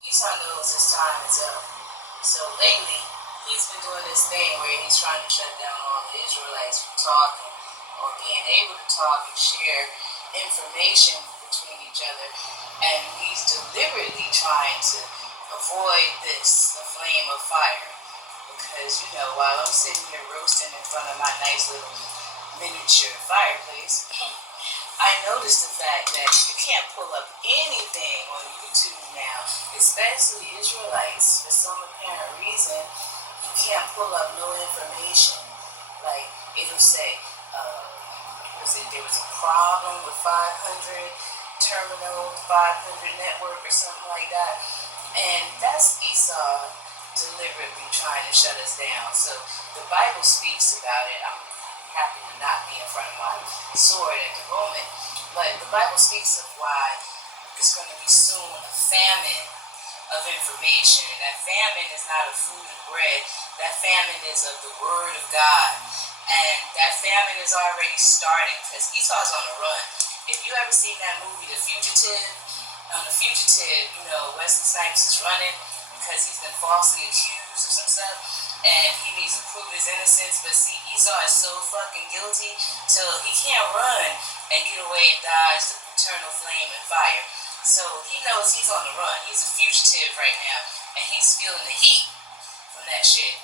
Esau knows his time is up. So lately, he's been doing this thing where he's trying to shut down all the Israelites from talking or being able to talk and share information between each other. And he's deliberately trying to avoid the flame of fire. Because, while I'm sitting here roasting in front of my nice little miniature fireplace, I noticed the fact that you can't pull up anything on YouTube now, especially Israelites. For some apparent reason, you can't pull up no information. Like, it'll say, there was a problem with 500 terminal, 500 network, or something like that. And that's Esau deliberately trying to shut us down. So the Bible speaks about it. I'm happy to not be in front of my sword at the moment. But the Bible speaks of why it's going to be soon a famine of information. And that famine is not of food and bread. That famine is of the Word of God. And that famine is already starting because Esau's on the run. If you ever seen that movie, The Fugitive, on The Fugitive, Wesley Snipes is running because he's been falsely accused of some stuff, and he needs to prove his innocence. But see, Esau is so fucking guilty till he can't run and get away and dodge the eternal flame and fire. So he knows he's on the run. He's a fugitive right now, and he's feeling the heat from that shit.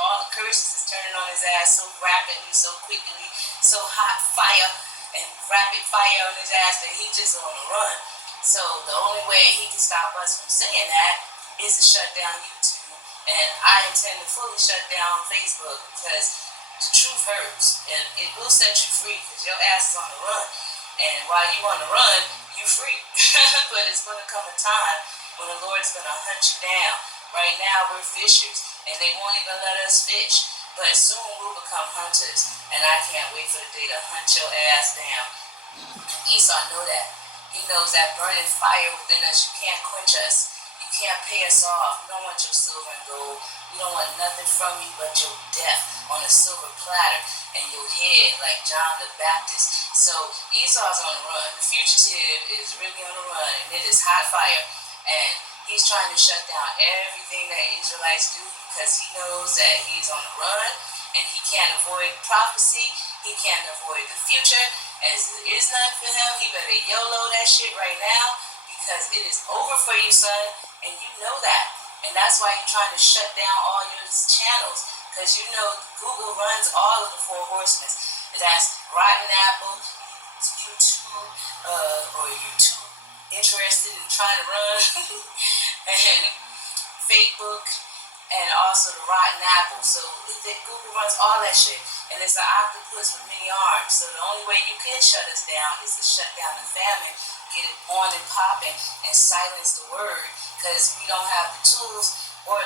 All the curses is turning on his ass so rapidly, so quickly, so hot fire and rapid fire on his ass that he just on the run. So the only way he can stop us from saying that is to shut down YouTube. And I intend to fully shut down Facebook because the truth hurts. And it will set you free because your ass is on the run. And while you on the run, you free. But it's going to come a time when the Lord's going to hunt you down. Right now, we're fishers, and they won't even let us fish. But soon we'll become hunters. And I can't wait for the day to hunt your ass down. Esau know that. He knows that burning fire within us. You can't quench us. You can't pay us off. We don't want your silver and gold. We don't want nothing from you but your death on a silver platter and your head like John the Baptist. So Esau's on the run. The fugitive is really on the run, and it is hot fire. And he's trying to shut down everything that Israelites do because he knows that he's on the run and he can't avoid prophecy. He can't avoid the future. As it is nothing for him, he better YOLO that shit right now because it is over for you, son, and you know that. And that's why you're trying to shut down all your channels because Google runs all of the four horsemen. That's Rotten Apple, YouTube, or YouTube interested in trying to run, and Facebook, and also the Rotten Apple. So Google runs all that shit. And it's an octopus with many arms. So the only way you can shut us down is to shut down the famine, get it on and popping, and silence the word. Because we don't have the tools or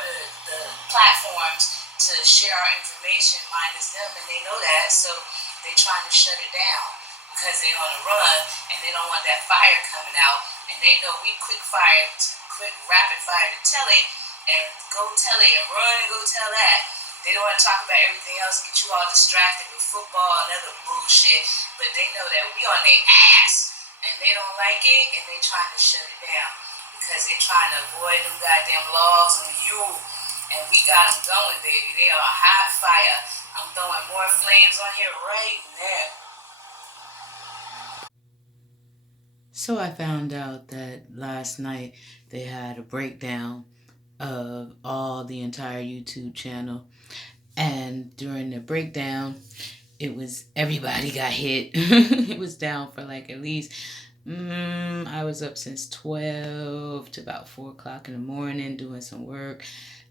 the platforms to share our information, minus them, and they know that. So they're trying to shut it down because they're on the run and they don't want that fire coming out. And they know we quick rapid fire to tell it and go tell it and run and go tell that. They don't want to talk about everything else, get you all distracted with football and other bullshit. But they know that we on their ass and they don't like it and they trying to shut it down because they trying to avoid them goddamn laws on you. And we got them going, baby. They are hot fire. I'm throwing more flames on here right now. So I found out that last night they had a breakdown of the entire YouTube channel. And during the breakdown, it was everybody got hit. It was down for like at least, I was up since 12 to about 4 o'clock in the morning doing some work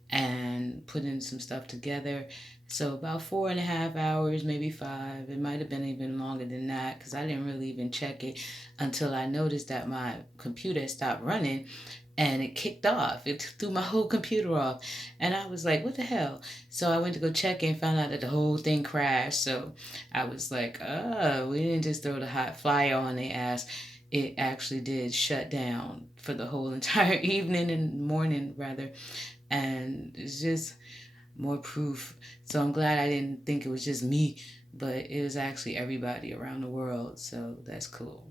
and putting some stuff together. So about 4.5 hours, maybe 5. It might have been even longer than that because I didn't really even check it until I noticed that my computer stopped running and it kicked off. It threw my whole computer off. And I was like, what the hell? So I went to go check it and found out that the whole thing crashed. So I was like, oh, we didn't just throw the hot flyer on their ass. It actually did shut down for the whole entire evening and morning, rather. And it's just more proof. So I'm glad I didn't think it was just me, but it was actually everybody around the world. So that's cool.